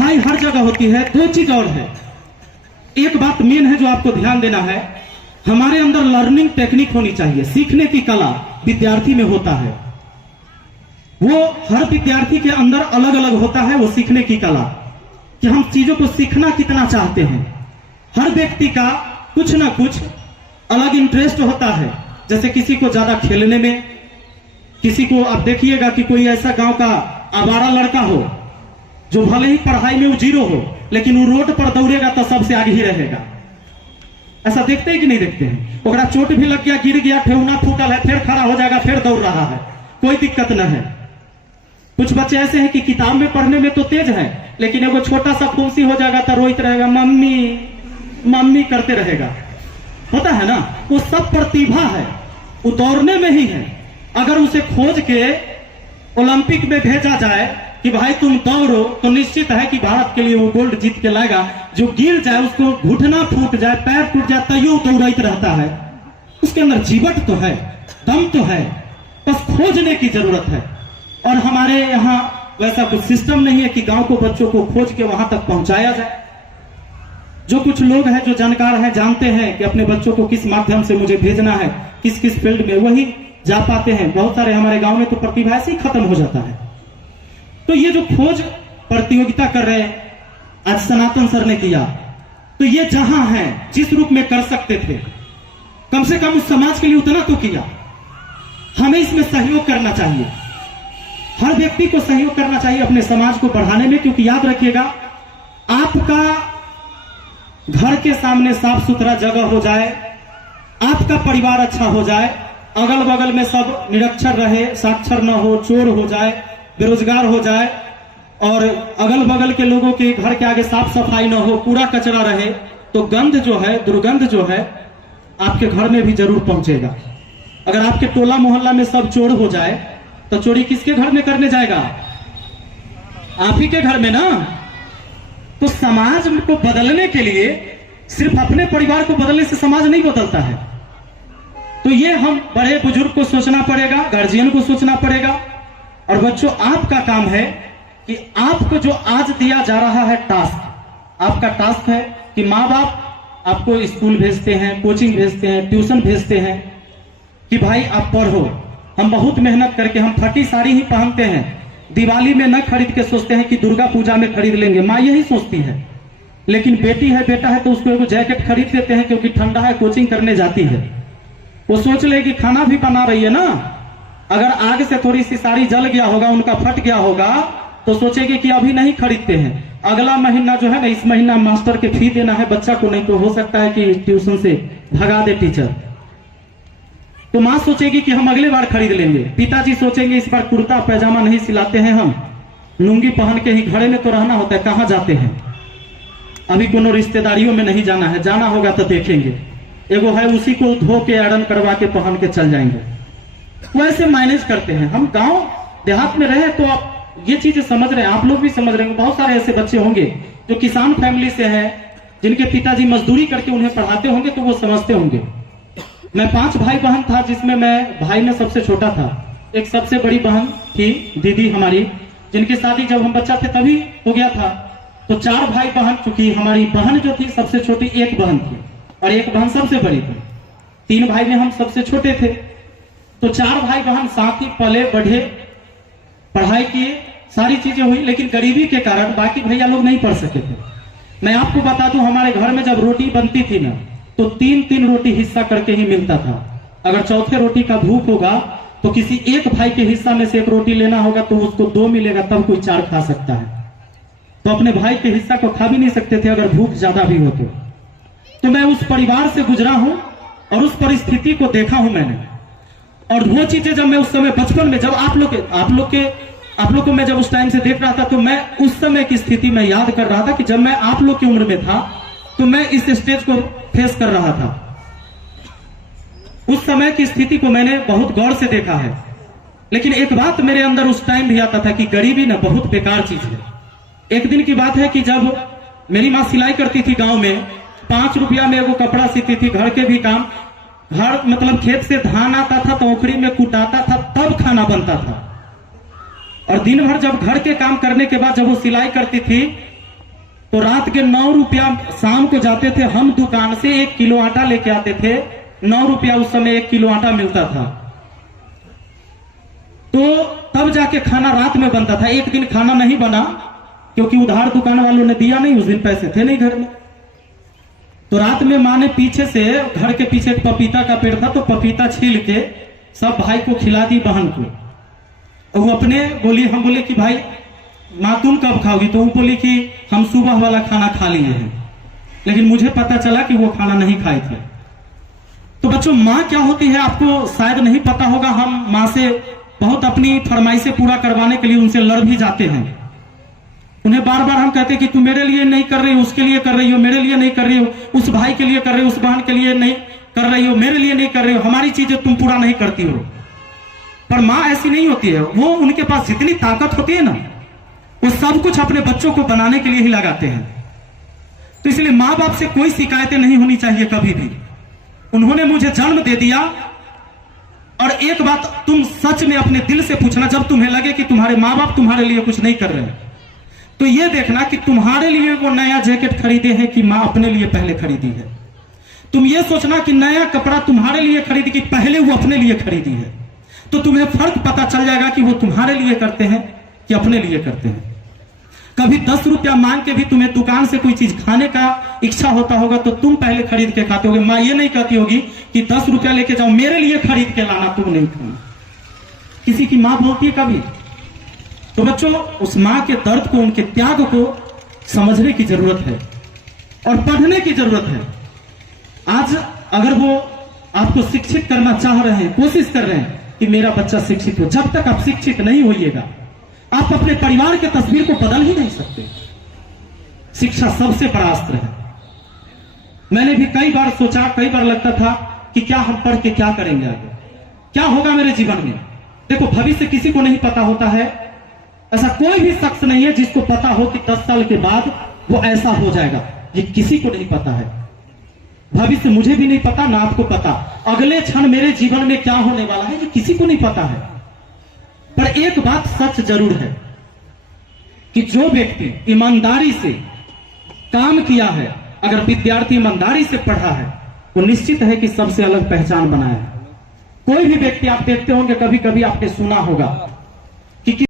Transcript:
पढ़ाई हर जगह होती है, दो चीज और है। एक बात मेन है जो आपको ध्यान देना है, हमारे अंदर लर्निंग टेक्निक होनी चाहिए। सीखने की कला विद्यार्थी में होता है, वो हर विद्यार्थी के अंदर अलग अलग होता है। वो सीखने की कला कि हम चीजों को सीखना कितना चाहते हैं। हर व्यक्ति का कुछ ना कुछ अलग इंटरेस्ट होता है। जैसे किसी को ज्यादा खेलने में, किसी को आप देखिएगा कि कोई ऐसा गांव का आवारा लड़का हो जो भले ही पढ़ाई में वो जीरो हो, लेकिन वो रोड पर दौड़ेगा तो सबसे आगे ही रहेगा। ऐसा देखते हैं कि नहीं देखते हैं? ओकरा चोट भी लग गया, गिर गया, ठेहुना फूटल है, फिर खड़ा हो जाएगा, फिर दौड़ रहा है, कोई दिक्कत न है। कुछ बच्चे ऐसे हैं कि किताब में पढ़ने में तो तेज है, लेकिन एगो छोटा सा फुंसी हो जाएगा तो रोइत रहेगा, मम्मी मम्मी करते रहेगा। होता है ना, वो सब प्रतिभा है, वो दौड़ने में ही है। अगर उसे खोज के ओलंपिक में भेजा जाए कि भाई तुम दौड़ो, तो निश्चित है कि भारत के लिए वो गोल्ड जीत के लाएगा। जो गिर जाए, उसको घुटना फूट जाए, पैर टूट जाए, तैयो दौड़ाइत रहता है। उसके अंदर जीवट तो है, दम तो है, बस खोजने की जरूरत है। और हमारे यहाँ वैसा कुछ सिस्टम नहीं है कि गांव को बच्चों को खोज के वहां तक पहुंचाया जाए। जो कुछ लोग हैं जो जानकार हैं, जानते हैं कि अपने बच्चों को किस माध्यम से मुझे भेजना है, किस किस फील्ड में, वही जा पाते हैं। बहुत सारे हमारे गांव में तो प्रतिभा ऐसे ही खत्म हो जाता है। तो ये जो खोज प्रतियोगिता कर रहे हैं, आज सनातन सर ने किया, तो ये जहां है, जिस रूप में कर सकते थे, कम से कम उस समाज के लिए उतना तो किया। हमें इसमें सहयोग करना चाहिए, हर व्यक्ति को सहयोग करना चाहिए अपने समाज को बढ़ाने में। क्योंकि याद रखिएगा, आपका घर के सामने साफ सुथरा जगह हो जाए, आपका परिवार अच्छा हो जाए, अगल बगल में सब निरक्षर रहे, साक्षर न हो, चोर हो जाए, बेरोजगार हो जाए, और अगल बगल के लोगों के घर के आगे साफ सफाई न हो, कूड़ा कचरा रहे, तो गंध जो है, दुर्गंध जो है, आपके घर में भी जरूर पहुंचेगा। अगर आपके टोला मोहल्ला में सब चोर हो जाए, तो चोरी किसके घर में करने जाएगा? आप ही के घर में ना। तो समाज को बदलने के लिए सिर्फ अपने परिवार को बदलने से समाज नहीं बदलता है। तो ये हम बड़े बुजुर्ग को सोचना पड़ेगा, गार्जियन को सोचना पड़ेगा। और बच्चों, आपका काम है कि आपको जो आज दिया जा रहा है टास्क, आपका टास्क है कि माँ बाप आपको स्कूल भेजते हैं, कोचिंग भेजते हैं, ट्यूशन भेजते हैं कि भाई आप पढ़ो। हम बहुत मेहनत करके हम फटी साड़ी ही पहनते हैं, दिवाली में न खरीद के सोचते हैं कि दुर्गा पूजा में खरीद लेंगे, माँ यही सोचती है। लेकिन बेटी है, बेटा है, तो उसको एक जैकेट खरीद देते हैं क्योंकि ठंडा है, कोचिंग करने जाती है। वो सोच ले कि खाना भी बना रही है ना, अगर आग से थोड़ी सी साड़ी जल गया होगा, उनका फट गया होगा, तो सोचेगी कि अभी नहीं खरीदते हैं, अगला महीना जो है ना, इस महीना मास्टर के फी देना है बच्चा को, नहीं तो हो सकता है कि ट्यूशन से भगा दे टीचर। तो माँ सोचेगी कि हम अगले बार खरीद लेंगे। पिताजी सोचेंगे इस बार कुर्ता पैजामा नहीं सिलाते हैं, हम लुंगी पहन के ही घरे में तो रहना होता है, कहाँ जाते हैं, अभी कोनो रिश्तेदारियों में नहीं जाना है, जाना होगा तो देखेंगे। एगो है, उसी को धो के आयरन करवा के पहन के चल जाएंगे। वैसे मैनेज करते हैं। हम गांव देहात में रहे तो आप ये चीजें समझ रहे हैं, आप लोग भी समझ रहे हैं। बहुत सारे ऐसे बच्चे होंगे जो किसान फैमिली से हैं, जिनके पिताजी मजदूरी करके उन्हें पढ़ाते होंगे, तो वो समझते होंगे। मैं 5 भाई बहन था, जिसमें मैं भाई में सबसे छोटा था। एक सबसे बड़ी बहन थी दीदी हमारी, जिनकी शादी जब हम बच्चा थे तभी हो गया था। तो 4 भाई बहन, चूंकि हमारी बहन जो थी सबसे छोटी एक बहन थी और एक बहन सबसे बड़ी थी। 3 भाई में हम सबसे छोटे थे। तो 4 भाई बहन साथ ही पले बढ़े, पढ़ाई किए, सारी चीजें हुई। लेकिन गरीबी के कारण बाकी भैया लोग नहीं पढ़ सके थे। मैं आपको बता दूं, हमारे घर में जब रोटी बनती थी ना, तो 3-3 रोटी हिस्सा करके ही मिलता था। अगर चौथे रोटी का भूख होगा तो किसी एक भाई के हिस्सा में से एक रोटी लेना होगा, तो उसको 2 मिलेगा, तब कोई 4 खा सकता है। तो अपने भाई के हिस्सा को खा भी नहीं सकते थे अगर भूख ज्यादा भी हो तो मैं उस परिवार से गुजरा हूं और उस परिस्थिति को देखा हूं मैंने। और वो चीजें जब मैं उस समय बचपन में, जब आप लोग को मैं जब उस टाइम से देख रहा था, तो मैं उस समय की स्थिति में याद कर रहा था कि जब मैं आप लोग की उम्र में था तो मैं इस स्टेज को फेस कर रहा था। उस समय की स्थिति को मैंने बहुत गौर से देखा है। लेकिन एक बात मेरे अंदर उस टाइम भी आता था कि गरीबी ना बहुत बेकार चीज है। एक दिन की बात है कि जब मेरी माँ सिलाई करती थी गांव में, 5 रुपया में वो कपड़ा सीती थी, घर के भी काम, घर मतलब खेत से धान आता था तो ओखरी में कुटाता था, तब खाना बनता था। और दिन भर जब घर के काम करने के बाद जब वो सिलाई करती थी तो रात के 9 रुपया शाम को जाते थे हम दुकान से 1 किलो आटा लेके आते थे। 9 रुपया उस समय 1 किलो आटा मिलता था। तो तब जाके खाना रात में बनता था। एक दिन खाना नहीं बना क्योंकि उधार दुकान वालों ने दिया नहीं, उस दिन पैसे थे नहीं घर में। तो रात में माँ ने पीछे से, घर के पीछे एक पपीता का पेड़ था, तो पपीता छील के सब भाई को खिला दी, बहन को। वो अपने बोली, हम बोले कि भाई माँ तुम कब खाओगी? तो वो बोली कि हम सुबह वाला खाना खा लिए हैं। लेकिन मुझे पता चला कि वो खाना नहीं खाए थे। तो बच्चों, माँ क्या होती है आपको शायद नहीं पता होगा। हम माँ से बहुत अपनी फरमाइशें पूरा करवाने के लिए उनसे लड़ भी जाते हैं। उन्हें बार बार हम कहते हैं कि तुम मेरे लिए नहीं कर रही हो, उसके लिए कर रही हो, मेरे लिए नहीं कर रही हो, उस भाई के लिए कर रही हो, उस बहन के लिए नहीं कर रही हो, मेरे लिए नहीं कर रही हो, हमारी चीजें तुम पूरा नहीं करती हो। पर माँ ऐसी नहीं होती है। वो उनके पास जितनी ताकत होती है ना, वो सब कुछ अपने बच्चों को बनाने के लिए ही लगाते हैं। तो इसलिए माँ बाप से कोई शिकायतें नहीं होनी चाहिए कभी भी। उन्होंने मुझे जन्म दे दिया। और एक बात तुम सच में अपने दिल से पूछना, जब तुम्हें लगे कि तुम्हारे माँ बाप तुम्हारे लिए कुछ नहीं कर रहे हैं, तो ये देखना कि तुम्हारे लिए वो नया जैकेट खरीदे हैं कि माँ अपने लिए पहले खरीदी है। तुम ये सोचना कि नया कपड़ा तुम्हारे लिए खरीदी कि पहले वो अपने लिए खरीदी है। तो तुम्हें फर्क पता चल जाएगा कि वो तुम्हारे लिए करते हैं कि अपने लिए करते हैं। कभी 10 रुपया मांग के भी तुम्हें दुकान से कोई चीज खाने का इच्छा होता होगा तो तुम पहले खरीद के खाते होगे। माँ ये नहीं कहती होगी कि 10 रुपया लेके जाओ, मेरे लिए खरीद के लाना, तुम नहीं खाना। किसी की माँ बोलती है कभी? तो बच्चों, उस माँ के दर्द को, उनके त्याग को समझने की जरूरत है और पढ़ने की जरूरत है। आज अगर वो आपको शिक्षित करना चाह रहे हैं, कोशिश कर रहे हैं कि मेरा बच्चा शिक्षित हो, जब तक आप शिक्षित नहीं होइएगा, आप अपने परिवार के तस्वीर को बदल ही नहीं सकते। शिक्षा सबसे बड़ा अस्त्र है। मैंने भी कई बार सोचा, कई बार लगता था कि क्या हम पढ़ के क्या करेंगे, आगे क्या होगा मेरे जीवन में। देखो, भविष्य किसी को नहीं पता होता है। ऐसा कोई भी शख्स नहीं है जिसको पता हो कि 10 साल के बाद वो ऐसा हो जाएगा। ये किसी को नहीं पता है। भविष्य मुझे भी नहीं पता, ना आपको पता। अगले क्षण मेरे जीवन में क्या होने वाला है, ये किसी को नहीं पता है। पर एक बात सच जरूर है कि जो व्यक्ति ईमानदारी से काम किया है, अगर विद्यार्थी ईमानदारी से पढ़ा है, वो निश्चित है कि सबसे अलग पहचान बनाया है। कोई भी व्यक्ति आप देखते होंगे, कभी कभी आपने सुना होगा